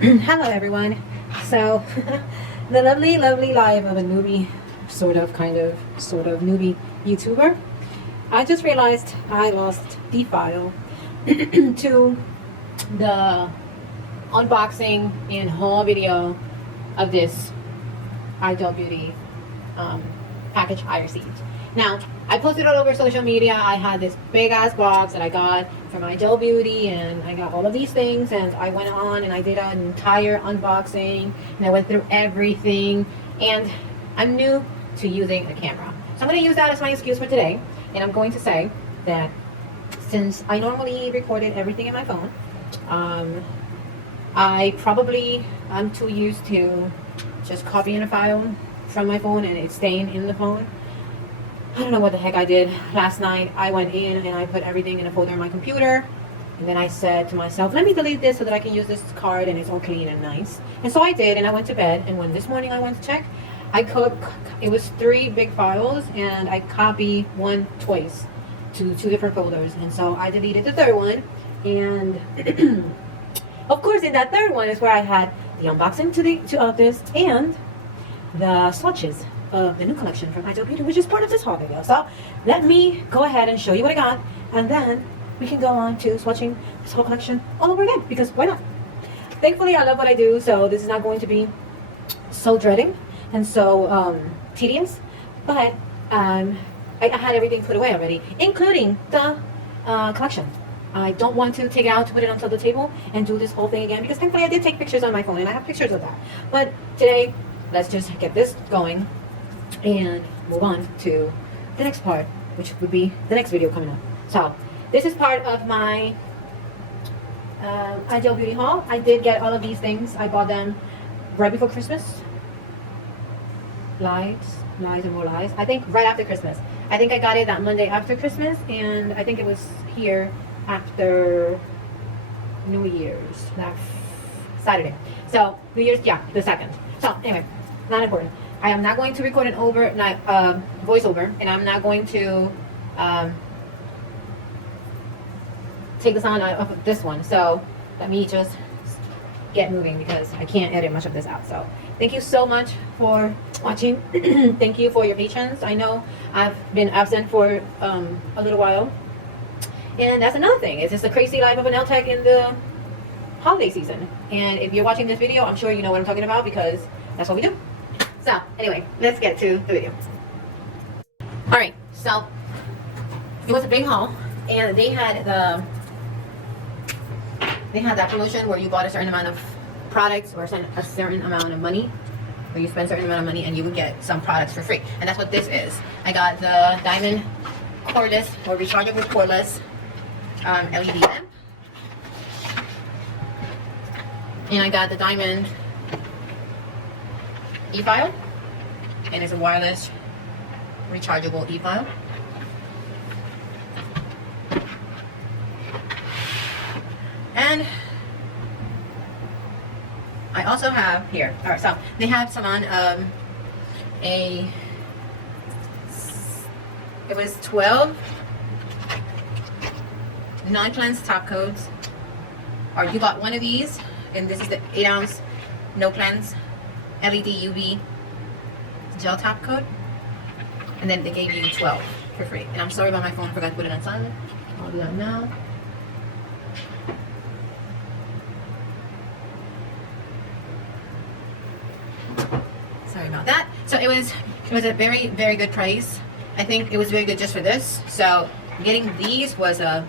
Hello everyone. So the lovely life of a newbie, sort of newbie YouTuber. I just realized I lost the file to the unboxing and haul video of this iGel Beauty package I received. Now, I posted it all over social media. I had this big ass box that I got from iGel Beauty, and I got all of these things, and I went on and I did an entire unboxing, and I went through everything, and I'm new to using a camera. So I'm going to use that as my excuse for today, and I'm going to say that since I normally recorded everything in my phone, I'm too used to just copying a file from my phone and it's staying in the phone. I don't know what the heck I did last night. I went in and I put everything in a folder on my computer, and then I said to myself, let me delete this so that I can use this card and it's all clean and nice. And so I did, and I went to bed, and when this morning I went to check, it was 3 big files, and I copied one twice to 2 different folders, and so I deleted the 3rd one, and of course in that 3rd one is where I had the unboxing of this and the swatches of the new collection from iGel Beauty, which is part of this haul video. So let me go ahead and show you what I got, and then we can go on to swatching this whole collection all over again, because why not? Thankfully, I love what I do, so this is not going to be so dreading and so tedious, but I had everything put away already, including the collection. I don't want to take it out to put it onto the table and do this whole thing again, because thankfully I did take pictures on my phone, and I have pictures of that. But today, let's just get this going and move on to the next part, which would be the next video coming up. So this is part of my iGel Beauty haul. I did get all of these things. I bought them right before Christmas. Lies and more lies. I think right after Christmas. I think I got it that Monday after Christmas, and I think it was here after New Year's, that Saturday. So New Year's, yeah, the 2nd. So anyway, not important. I am not going to record an voiceover, and I'm not going to take the sound out of this one. So let me just get moving, because I can't edit much of this out. So thank you so much for watching. Thank you for your patience. I know I've been absent for a little while, and that's another thing. It's just the crazy life of an LTech in the holiday season. And if you're watching this video, I'm sure you know what I'm talking about, because that's what we do. So anyway, let's get to the video. Alright, so it was a big haul, and they had that promotion where you bought a certain amount of products or a certain amount of money, where you spend a certain amount of money and you would get some products for free. And that's what this is. I got the diamond cordless or rechargeable cordless LED lamp, and I got the diamond e-file, and it's a wireless rechargeable e-file. And I also have here, alright, so they have some on it was 12 non-cleanse top coats, or you got one of these, and this is the 8-ounce no cleanse LED UV gel top coat, and then they gave you 12 for free. And I'm sorry about my phone, I forgot to put it on silent. I'll do that now. Sorry about that. So it was a very, very good price. I think it was very good just for this. So getting these was a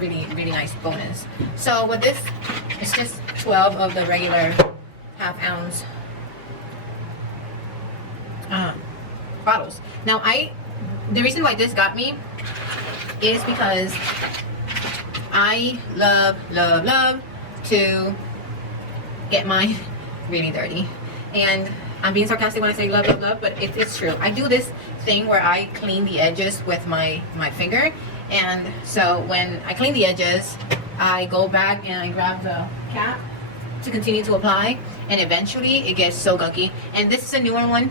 really, really nice bonus. So with this, it's just 12 of the regular half-ounce bottles. Now the reason why this got me is because I love to get mine really dirty, and I'm being sarcastic when I say love, but it's true. I do this thing where I clean the edges with my finger, and so when I clean the edges, I go back and I grab the cap to continue to apply, and eventually it gets so gunky. And this is a newer one.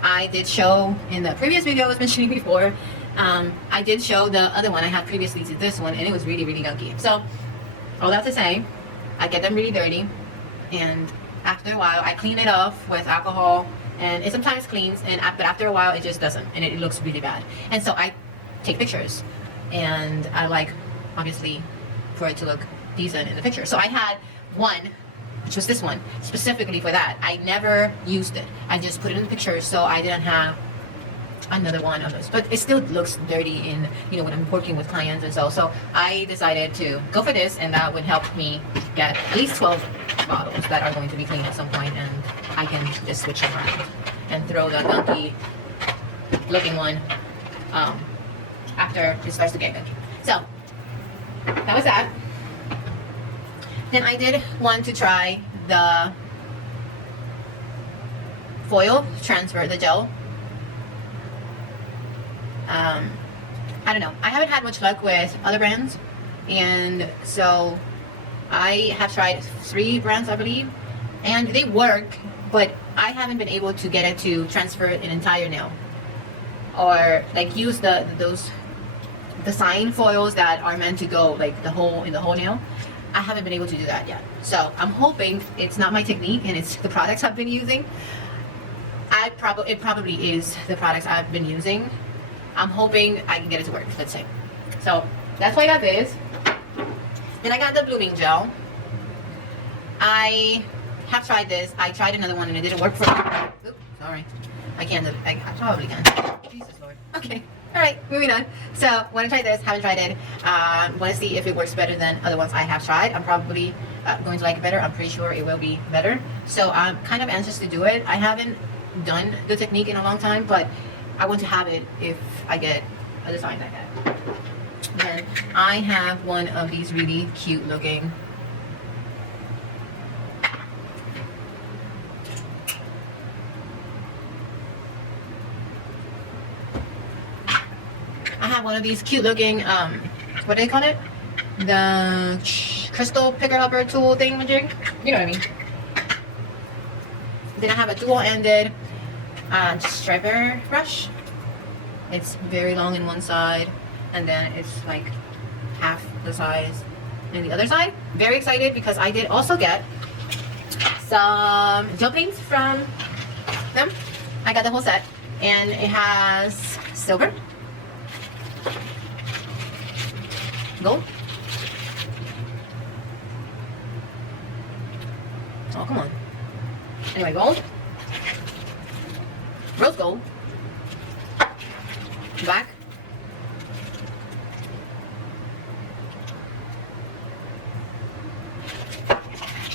I did show in the previous video I was mentioning before, I did show the other one I had previously to this one, and it was really, really gunky. So all that to say, I get them really dirty. and after a while I clean it off with alcohol, and it sometimes cleans, but after a while it just doesn't, and it looks really bad. And so I take pictures, and I like, obviously, for it to look decent in the picture. So I had one, which was this one, specifically for that. I never used it. I just put it in the picture, so I didn't have another one of those. But it still looks dirty in, you know, when I'm working with clients and so I decided to go for this, and that would help me get at least 12 bottles that are going to be clean at some point, and I can just switch them around and throw the gunky looking one after it starts to get good. So that was that. Then I did want to try the foil transfer, the gel. I don't know. I haven't had much luck with other brands, and so I have tried 3 brands, I believe, and they work, but I haven't been able to get it to transfer an entire nail, or like use those design foils that are meant to go like in the whole nail. I haven't been able to do that yet. So I'm hoping it's not my technique and it's the products I've been using. It probably is the products I've been using. I'm hoping I can get it to work, let's say. So that's why I got this. Then I got the blooming gel. I have tried this. I tried another one and it didn't work for me. Oops, sorry. I can't do it. I probably can. Jesus Lord. Okay. Alright, moving on. So, want to try this, haven't tried it. Want to see if it works better than other ones I have tried. I'm probably going to like it better. I'm pretty sure it will be better. So, I'm kind of anxious to do it. I haven't done the technique in a long time, but I want to have it if I get a design like that. Then, I have one of these really cute looking what do they call it? The crystal picker upper tool thing, majig. You know what I mean. Then I have a dual-ended striper brush. It's very long in one side, and then it's like half the size in the other side. Very excited because I did also get some gel paints from them. I got the whole set, and it has silver, gold. Oh, come on. Anyway, gold, rose gold, black,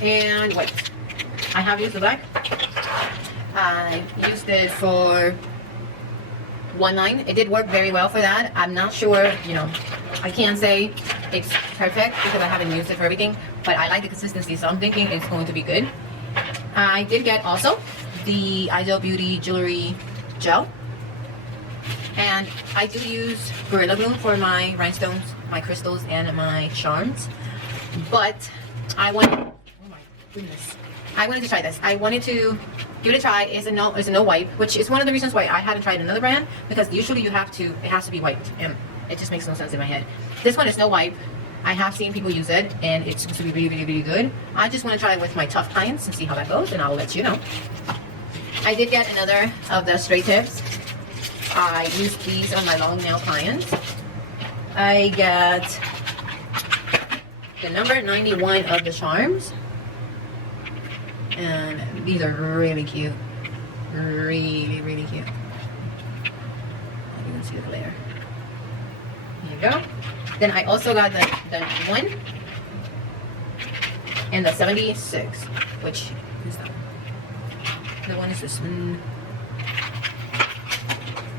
and white. I have used the black. I used it for one line. It did work very well for that. I'm not sure, you know, I can't say it's perfect because I haven't used it for everything, but I like the consistency, so I'm thinking it's going to be good. I did get also the iGel Beauty Jewelry Gel, and I do use Gorilla Glue for my rhinestones, my crystals, and my charms, but I wanted, oh my goodness, I wanted to try this. I wanted to give it a try. It's a no wipe, which is one of the reasons why I haven't tried another brand, because usually it has to be wiped, and it just makes no sense in my head. This one is no wipe. I have seen people use it, and it's supposed to be really, really, really good. I just want to try it with my tough clients and see how that goes, and I'll let you know. I did get another of the straight tips. I used these on my long nail clients. I got the number 91 of the charms, and these are really cute. Really, really cute. You can see the glare. There you go. Then I also got the 1 and the 76, which is that? The one is this one.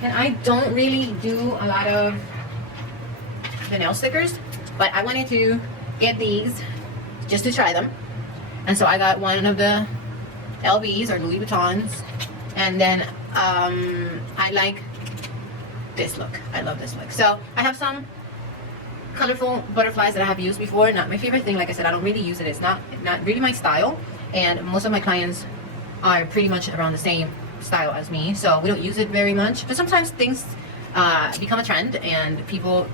And I don't really do a lot of the nail stickers, but I wanted to get these just to try them. And so I got one of the LVs or Louis Vuittons, and then I like this look. I love this look. So I have some colorful butterflies that I have used before. Not my favorite thing. Like I said, I don't really use it. It's not really my style, and most of my clients are pretty much around the same style as me, so we don't use it very much. But sometimes things become a trend and people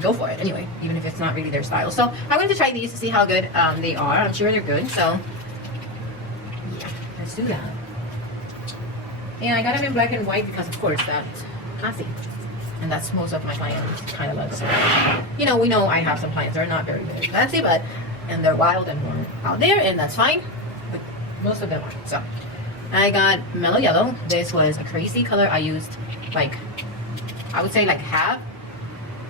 go for it anyway, even if it's not really their style. So I wanted to try these to see how good they are. I'm sure they're good. So let's do that. And I got them in black and white because, of course, that's classy. And that's most of my clients kind of love. So, you know, we know I have some clients that are not very, very fancy, but, and they're wild and more out there, and that's fine. But most of them are. So, I got Mellow Yellow. This was a crazy color. I used, like, I would say like half,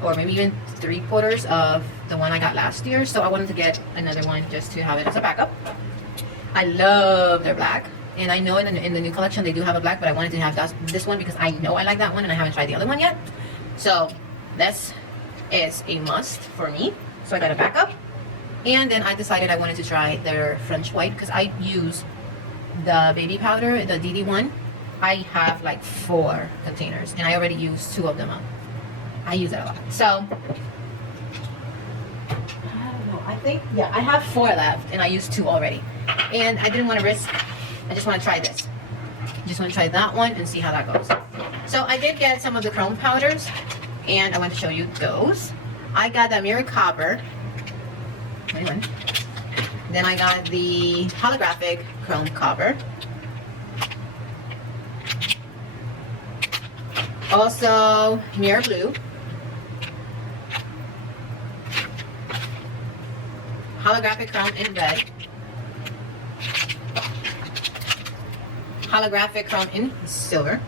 or maybe even 3/4 of the one I got last year. So I wanted to get another one just to have it as a backup. I love their black. And I know in the new collection they do have a black, but I wanted to have this one because I know I like that one and I haven't tried the other one yet. So this is a must for me. So I got a backup. And then I decided I wanted to try their French white because I use the baby powder, the DD1. I have like 4 containers and I already used 2 of them up. I use it a lot. So, I don't know. I think, yeah, I have 4 left and I used 2 already. And I didn't want to risk. I just want to try this. Just want to try that one and see how that goes. So I did get some of the chrome powders and I want to show you those. I got the mirror copper. Anyway. Then I got the holographic chrome copper. Also mirror blue. Holographic chrome in red. Holographic chrome in silver.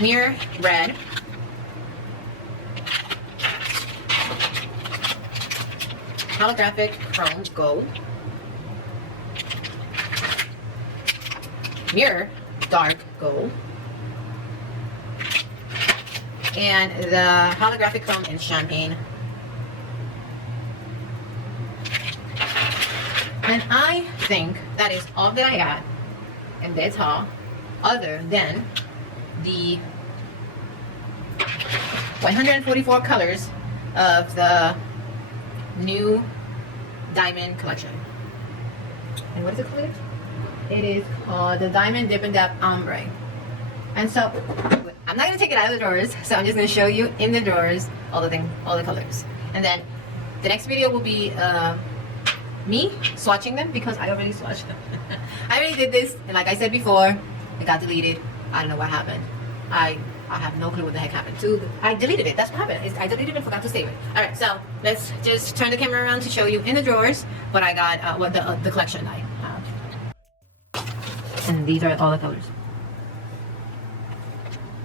Mirror red. Holographic chrome gold. Mirror dark gold. And the holographic chrome in champagne. And I think that is all that I got in this haul, other than the 144 colors of the new diamond collection. And what is it called? It is called the Diamond Dip and Dap Ombre. And so I'm not gonna take it out of the drawers, so I'm just gonna show you in the drawers all the colors. And then the next video will be me swatching them because I already swatched them. I already did this, and like I said before, it got deleted. I don't know what happened. I have no clue what the heck happened. I deleted it. That's what happened. I deleted it and forgot to save it. All right, so let's just turn the camera around to show you in the drawers what I got, what the collection I have. And these are all the colors.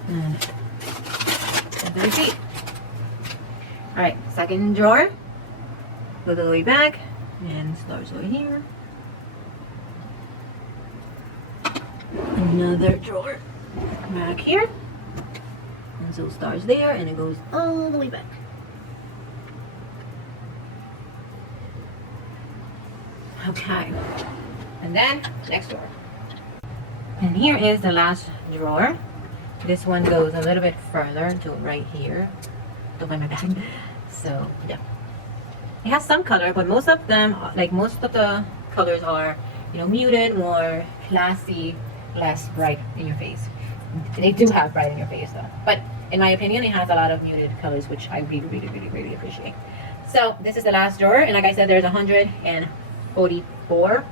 And that's the receipt. All right, second drawer. Go all the way back. And stars over here. Another drawer back here. And so stars there, and it goes all the way back. Okay. And then next drawer. And here is the last drawer. This one goes a little bit further to right here. Don't mind my bag. So yeah. It has some color, but most of them, like most of the colors are, you know, muted, more classy, less bright in your face. They do have bright in your face though. But in my opinion, it has a lot of muted colors, which I really, really, really, really appreciate. So this is the last drawer. And like I said, there's 144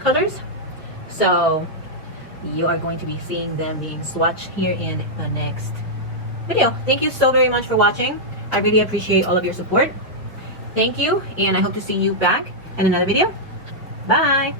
colors. So you are going to be seeing them being swatched here in the next video. Thank you so very much for watching. I really appreciate all of your support. Thank you, and I hope to see you back in another video. Bye!